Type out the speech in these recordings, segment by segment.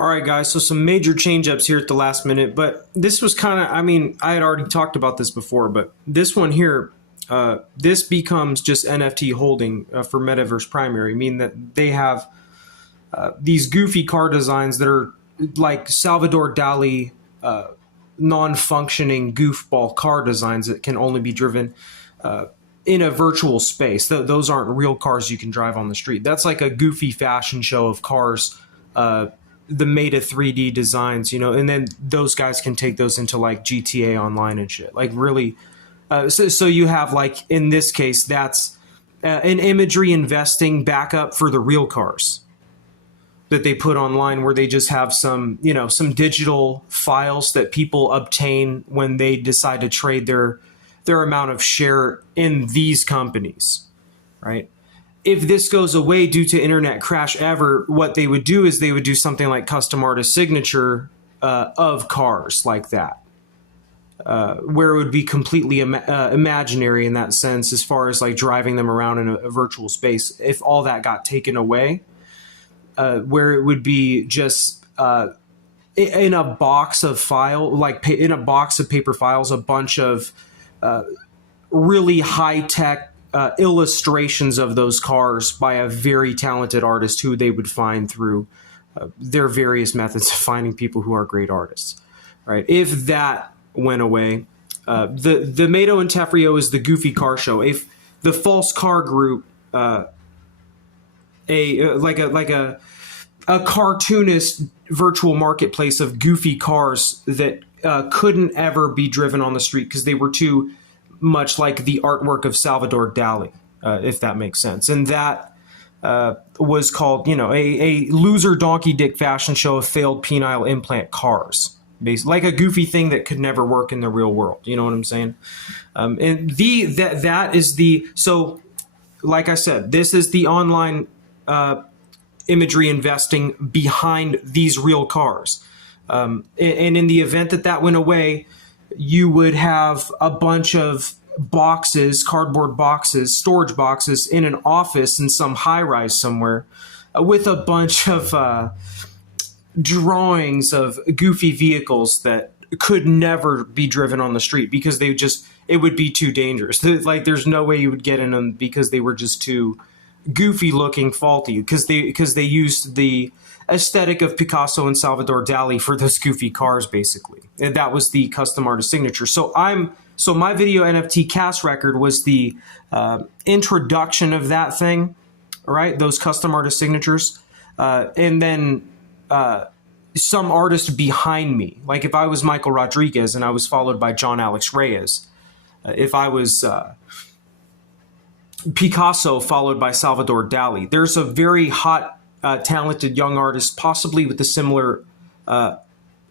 All right, guys. So some major change-ups here at the last minute, but this was kind of, I mean, I had already talked about this before, but this one here, this becomes just NFT holding for Metaverse Primary, meaning that they have these goofy car designs that are like Salvador Dali non-functioning goofball car designs that can only be driven in a virtual space. Those aren't real cars you can drive on the street. That's like a goofy fashion show of cars, the Mado 3D designs, and then those guys can take those into like GTA Online and shit. Like really, so you have like in this case, that's an imagery investing backup for the real cars that they put online, where they just have some, some digital files that people obtain when they decide to trade their amount of share in these companies, right? If this goes away due to internet crash ever, what they would do is they would do something like custom artist signature of cars like that, where it would be completely imaginary in that sense, as far as like driving them around in a virtual space. If all that got taken away, where it would be just in a box of in a box of paper files, a bunch of really high-tech illustrations of those cars by a very talented artist who they would find through their various methods of finding people who are great artists, right? If that went away, the Mado Intefrio is the goofy car show. If the false car group, a cartoonist virtual marketplace of goofy cars that couldn't ever be driven on the street because they were too much like the artwork of Salvador Dali, if that makes sense. And that was called, a loser donkey dick fashion show of failed penile implant cars. Like a goofy thing that could never work in the real world. You know what I'm saying? And that is so like I said, this is the online imagery investing behind these real cars. And in the event that went away, you would have a bunch of boxes, cardboard boxes, storage boxes in an office in some high-rise somewhere with a bunch of drawings of goofy vehicles that could never be driven on the street because it would be too dangerous. Like there's no way you would get in them because they were just too goofy looking, faulty, because they used the aesthetic of Picasso and Salvador Dali for those goofy cars, basically. And that was the custom artist signature. So my video NFT cast record was the introduction of that thing, right? Those custom artist signatures. And then some artist behind me. Like if I was Michael Rodriguez and I was followed by John Alex Reyes, if I was Picasso followed by Salvador Dali, there's a very hot, talented young artist, possibly with a similar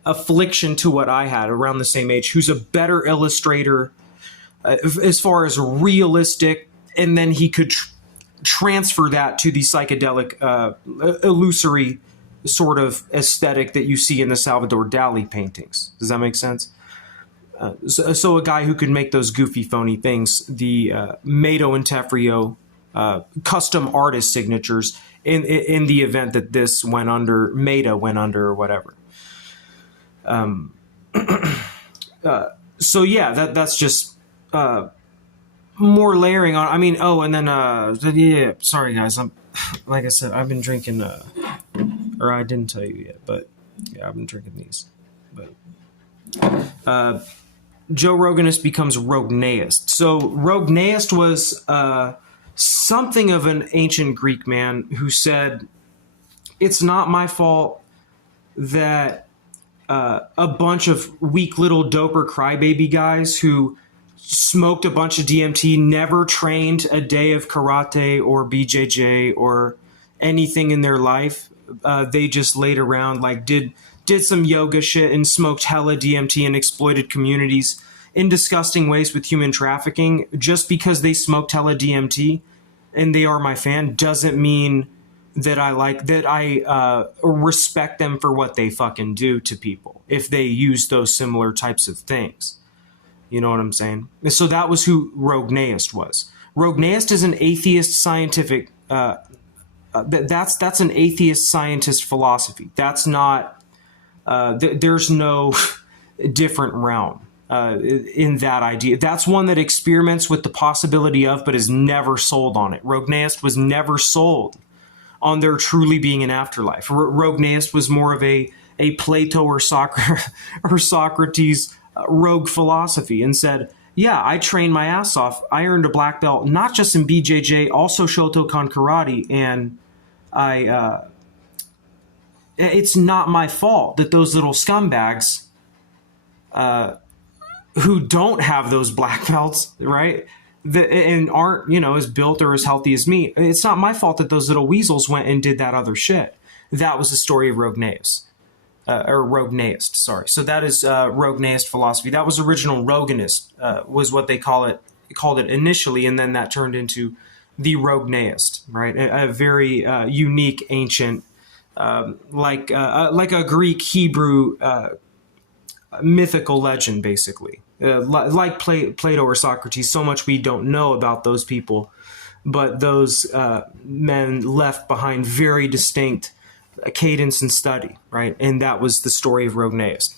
affliction to what I had around the same age, who's a better illustrator as far as realistic, and then he could transfer that to the psychedelic, illusory sort of aesthetic that you see in the Salvador Dali paintings. Does that make sense? So a guy who could make those goofy, phony things, the Mado Intefrio custom artist signatures in the event that this went under, Mado went under or whatever. So yeah, that's just more layering on. I mean, and then yeah. Sorry guys, like I said, I've been drinking. Or I didn't tell you yet, but yeah, I've been drinking these. But Joe Rognaist becomes Rognaist. So Rognaist was something of an ancient Greek man who said, "It's not my fault that a bunch of weak little doper crybaby guys who smoked a bunch of DMT, never trained a day of karate or BJJ or anything in their life. They just laid around, like did some yoga shit and smoked hella DMT and exploited communities in disgusting ways with human trafficking. Just because they smoked hella DMT and they are my fan doesn't mean that I respect them for what they fucking do to people if they use those similar types of things." You know what I'm saying? So that was who Rognaist was. Rognaist is an atheist scientific. That's an atheist scientist philosophy. That's not There's no different realm in that idea. That's one that experiments with the possibility of, but is never sold on it. Rognaist was never sold on there truly being an afterlife. Rognaist was more of a Plato or Socrates rogue philosophy, and said, yeah, I trained my ass off. I earned a black belt, not just in BJJ, also Shotokan karate, and it's not my fault that those little scumbags who don't have those black belts, right, and aren't, as built or as healthy as me, it's not my fault that those little weasels went and did that other shit. That was the story of Rognaist. Or Rognaist, sorry. So that is Rognaist philosophy. That was original Rognaist, was what they called it initially, and then that turned into the Rognaist, right? A very unique, ancient, like a Greek, Hebrew, mythical legend, basically. Like Plato or Socrates, so much we don't know about those people, but those men left behind very distinct cadence and study, right? And that was the story of Rognaist.